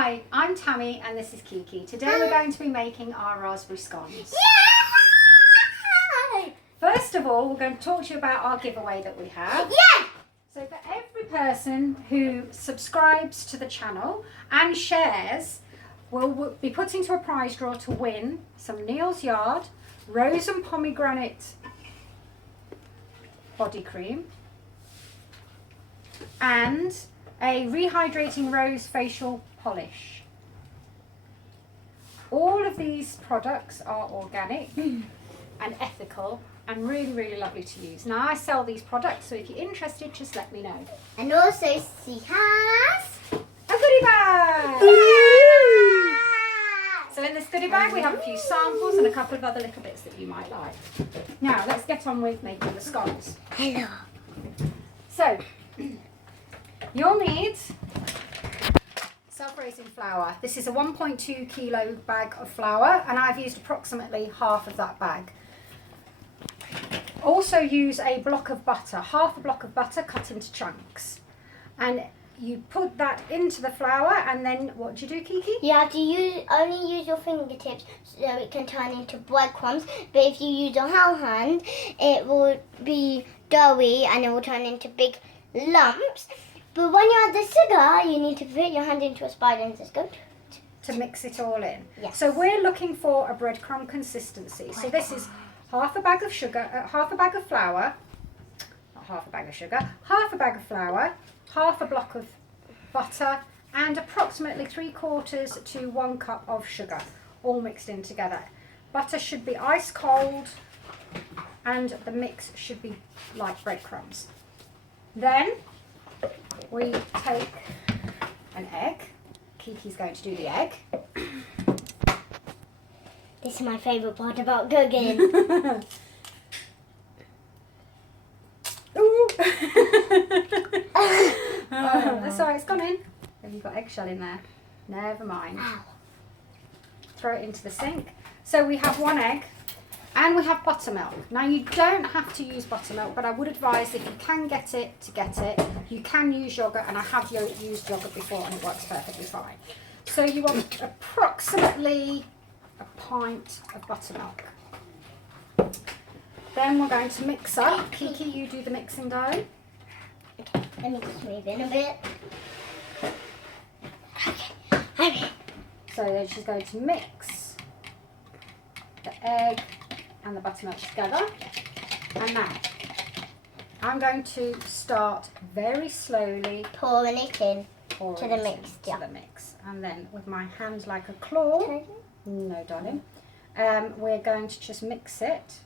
Hi, I'm Tammy and this is Kiki. Today we're going to be making our raspberry scones. Yay! First of all, we're going to talk to you about our giveaway that we have. Yay! So for every person who subscribes to the channel and shares, we'll be put into a prize draw to win some Neil's Yard Rose and Pomegranate body cream and a rehydrating rose facial polish. All of these products are organic and ethical and really, really lovely to use. Now I sell these products, so if you're interested, just let me know. And also she has A goodie bag! So in this goodie bag we have a few samples and a couple of other little bits that you might like. Now let's get on with making the scones. Hello. So you'll need self-raising flour. This is a 1.2 kilo bag of flour and I've used approximately half of that bag. Also use a block of butter, half a block of butter cut into chunks. And you put that into the flour and then what do you do, Kiki? You have to only use your fingertips so it can turn into breadcrumbs. But if you use your whole hand, it will be doughy and it will turn into big lumps. But when you add the sugar, you need to put your hand into a spider and just go to mix it all in. Yes. So we're looking for a breadcrumb consistency. So this is half a bag of sugar, half a bag of flour, not half a bag of sugar, half a bag of flour, half a block of butter, and approximately 3/4 to 1 cup of sugar, all mixed in together. Butter should be ice cold, and the mix should be like breadcrumbs. Then we take an egg. Kiki's going to do the egg. This is my favourite part about cooking. Ooh. That's alright, it's gone in. Have you got eggshell in there? Never mind. Ow. Throw it into the sink. So we have 1 egg and we have buttermilk. Now you don't have to use buttermilk, but I would advise if you can get it, to get it. You can use yogurt, and I have used yogurt before and it works perfectly fine. So you want approximately a pint of buttermilk. Then we're going to mix up. Kiki, you do the mixing dough. Okay, let me just move in a bit. Okay. So then she's going to mix the egg and the buttermilk together. And now I'm going to start very slowly Pouring it in pouring to the it mixture. into the mix. And then with my hand like a claw, no darling, we're going to just mix it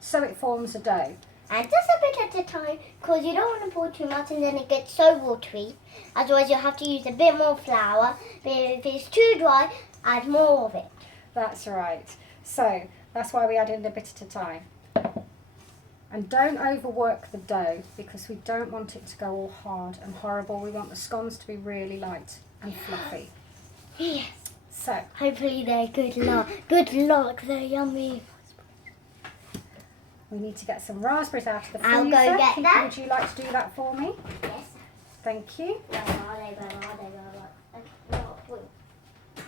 so it forms a dough. And just a bit at a time, because you don't want to pour too much and then it gets so watery. Otherwise you'll have to use a bit more flour. But if it's too dry, add more of it. That's right. So that's why we add in a bit at a time. And don't overwork the dough because we don't want it to go all hard and horrible. We want the scones to be really light and fluffy. Yes. So Hopefully they're good luck. Good luck, they're yummy. we need to get some raspberries out of the freezer. I'll go get Kiki, that. would you like to do that for me? Yes. Thank you.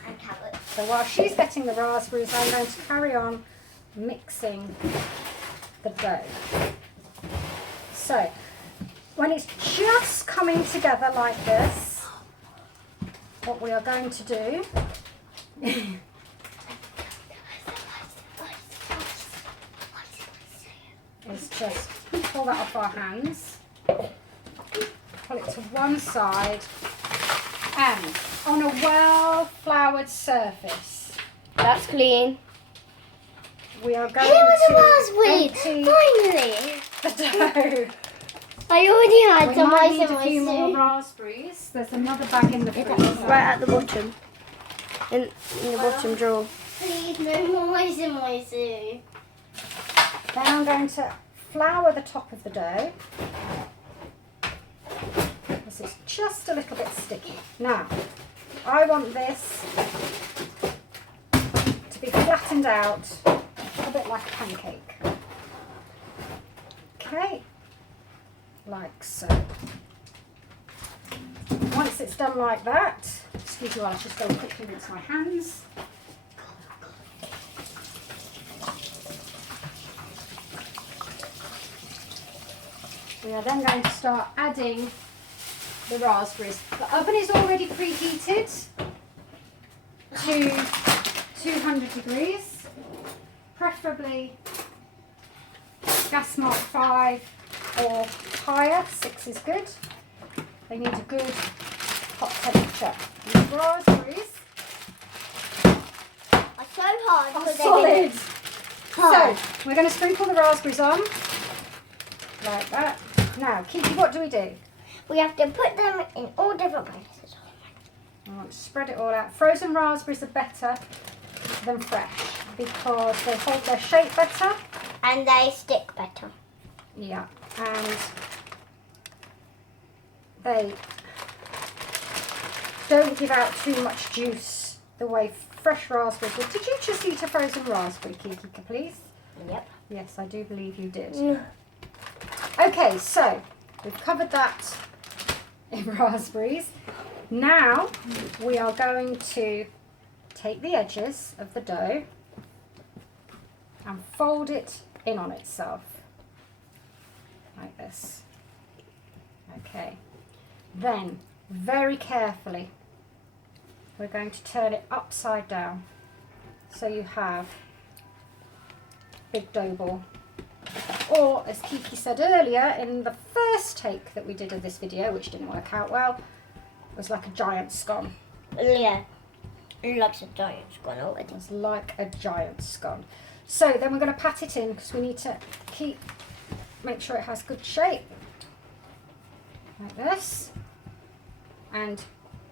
And carrots. So while she's getting the raspberries, I'm going to carry on mixing the dough. So when it's just coming together like this, what we are going to do is just pull that off our hands, pull it to one side, and on a well-floured surface, That's clean. we are going Here are to the empty raspberries. Finally. the dough. I already had We some might ice need in a my few more soup. raspberries. There's another bag in the freezer. Right at the bottom. In the bottom drawer. Please, no more ice in my soup. Then I'm going to flour the top of the dough. This is just a little bit sticky. Now, I want this to be flattened out a bit like a pancake. Okay, like so. Once once it's done like that, excuse me while I just go and quickly rinse my hands. We are then going to start adding the raspberries. The oven is already preheated to 200 degrees, preferably gas mark 5 or higher. 6 is good. They need a good hot temperature. These raspberries are so hard. are solid. So we're going to sprinkle the raspberries on like that. Now, Kiki, what do we do? We have to put them in all different places. I want to spread it all out. Frozen raspberries are better than fresh because they hold their shape better. And they stick better. Yeah, and they don't give out too much juice the way fresh raspberries would. Did you just eat a frozen raspberry, Kiki, please? Yep. Yes, I do believe you did. Okay, so we've covered that in raspberries. Now we are going to take the edges of the dough and fold it in on itself like this. Okay, then very carefully we're going to turn it upside down so you have big dough ball. Or, as Kiki said earlier in the first take that we did of this video, which didn't work out well, was like a giant scone. Yeah, it looks a giant scone already. It was like a giant scone. So then we're going to pat it in because we need to make sure it has good shape. Like this. And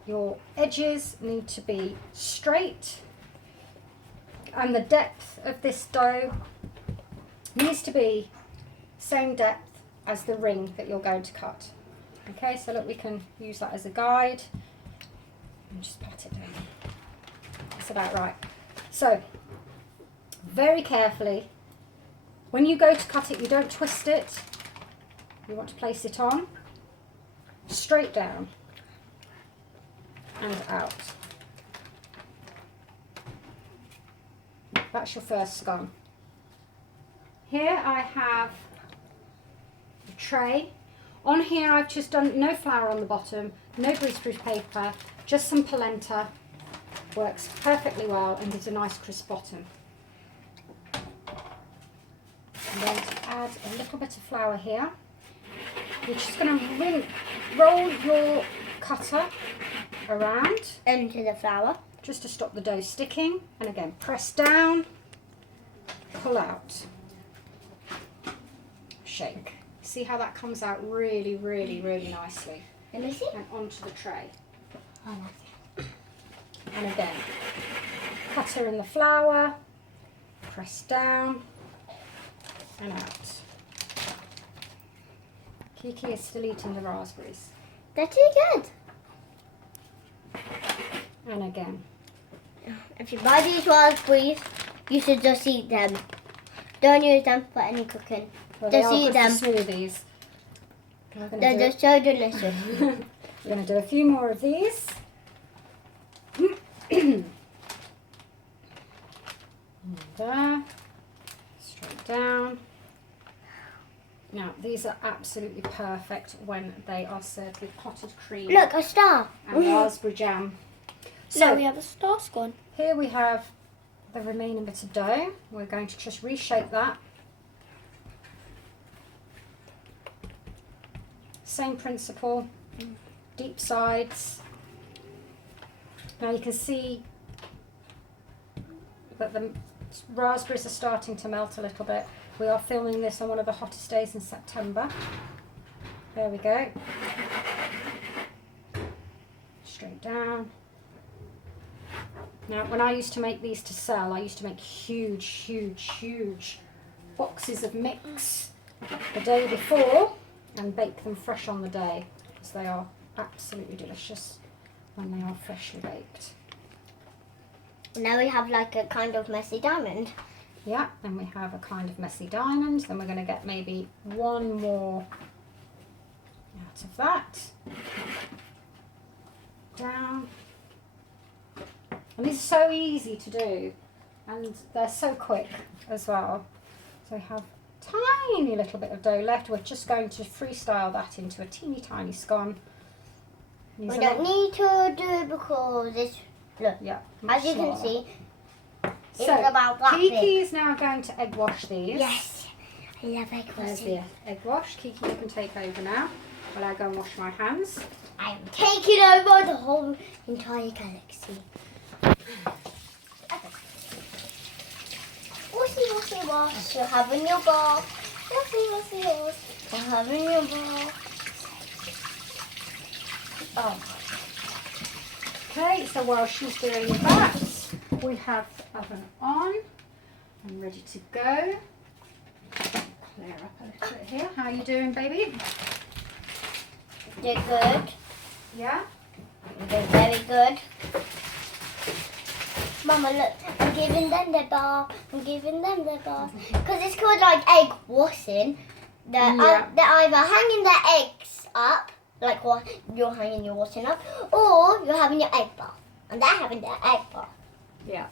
your edges need to be straight. And the depth of this dough needs to be same depth as the ring that you're going to cut. Okay, so look, we can use that as a guide and just pat it down. That's about right. So very carefully, when you go to cut it, you don't twist it. You want to place it on straight down and out. That's your first scone. Here I have a tray. On here I've just done no flour on the bottom, no greaseproof paper, just some polenta. Works perfectly well and gives a nice crisp bottom. I'm going to add a little bit of flour here. You're just going to roll your cutter around Into the flour. just to stop the dough sticking, and again press down, pull out, shake. See how that comes out really, really, really nicely. Let me see. And onto the tray. And again, cutter in the flour, press down and out. Kiki is still eating the raspberries. They're too good. And again. If you buy these raspberries, you should just eat them. Don't use them for any cooking. Well, they Just are eat good them. for smoothies. They're just so delicious. We're going to do a few more of these. There. Straight down. Now, these are absolutely perfect when they are served with potted cream Look, a star. and raspberry jam. So So, we have a star scone. here we have the remaining bit of dough. We're going to just reshape that. Same principle, deep sides. Now you can see that the raspberries are starting to melt a little bit. We are filming this on one of the hottest days in September. There we go. Straight down. Now, when I used to make these to sell, I used to make huge, huge, huge boxes of mix the day before and bake them fresh on the day, because they are absolutely delicious when they are freshly baked. Now we have like a kind of messy diamond. Yeah, and we have a kind of messy diamond. Then we're going to get maybe one more out of that. down. And these are so easy to do, and they're so quick as well. So we have tiny little bit of dough left. We're just going to freestyle that into a teeny tiny scone. We don't need to do it because it's, look, yeah, as you can see, it's so about that Kiki big. is now going to egg wash these. Yes, I love egg There's washing. the egg wash. Kiki, you can take over now while I go and wash my hands. I'm taking over the whole entire galaxy. Washi, washi, wash. You have in your bowl. Washi, washi, wash. You have in your bowl. Oh. Okay, so while she's doing that, we have the oven on and ready to go. Clear up a little bit here. How are you doing, baby? You're good. Yeah? You're very good. Mama, look, I'm giving them the bar. I'm giving them the bar. Because it's called like egg washing. They're either hanging their eggs up, like what you're hanging your washing up, or you're having your egg bar. And they're having their egg bar. Yeah.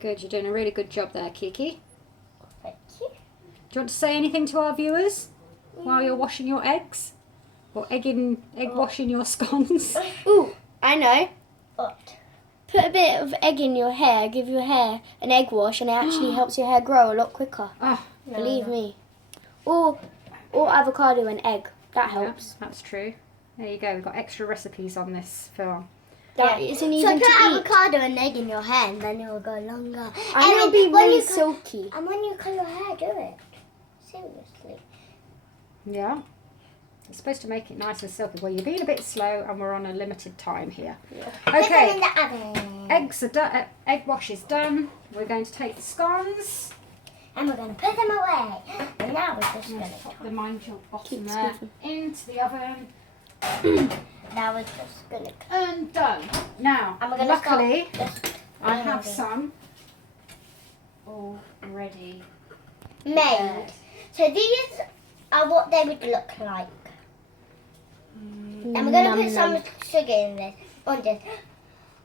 Good, you're doing a really good job there, Kiki. Thank you. Do you want to say anything to our viewers while you're washing your eggs? Or egg washing your scones? Ooh, I know. What? Put a bit of egg in your hair, give your hair an egg wash, and it actually helps your hair grow a lot quicker. Oh, Believe me. Or avocado and egg. That helps. yeah, that's true. There you go, we've got extra recipes on this film. That isn't So even put to eat. avocado and egg in your hair and then it will go longer. And it'll be really silky. And when you cut your hair, do it. Seriously. Yeah. It's supposed to make it nice and silky. Well, you're being a bit slow and we're on a limited time here. Put them in Okay, the oven. eggs are done. Egg wash is done. We're going to take the scones. And we're going to put them away. And now we're just I'm going going to pop to... the mind your bottom Keep there sniffing. into the oven. Now we're just going to... And done. Now, And we're going to luckily, just I have some already made. So these are what they would look like. And we're going to put some sugar in this. On this.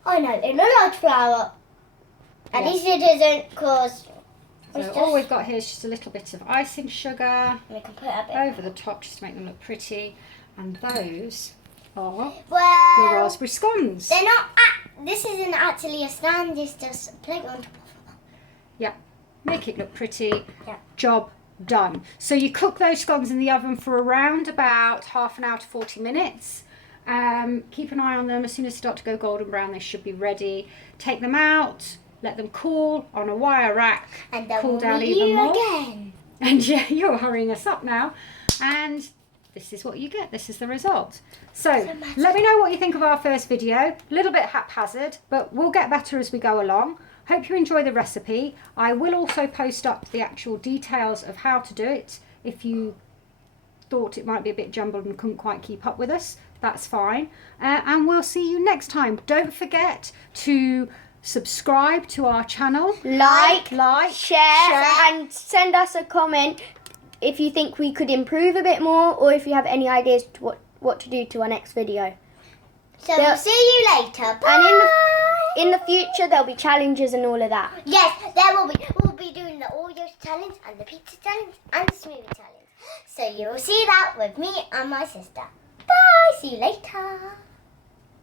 Oh no, in a large flour. At Yes. least it isn't because... So all we've got here is just a little bit of icing sugar We can put a bit... over the top just to make them look pretty. And those are your Well... raspberry scones. They're not... This isn't actually a stand, it's just a plate on top of Yeah, make it look pretty. Yeah. Job done. So you cook those scones in the oven for around about half an hour to 40 minutes. Keep an eye on them. As soon as they start to go golden brown, they should be ready. Take them out, let them cool on a wire rack, and then cool we'll down meet even you more. again. And yeah, you're hurrying us up now. And this is what you get. This is the result. So let me know what you think of our first video. A little bit haphazard, but we'll get better as we go along. Hope you enjoy the recipe. I will also post up the actual details of how to do it. If you thought it might be a bit jumbled and couldn't quite keep up with us, that's fine. And we'll see you next time. Don't forget to subscribe to our channel. Like, share, and send us a comment if you think we could improve a bit more, or if you have any ideas to what to do to our next video. So we'll see you later. Bye. And in the future, there'll be challenges and all of that. Yes, there will be. We'll be doing the Oreos challenge and the pizza challenge and the smoothie challenge. So you will see that with me and my sister. Bye. See you later.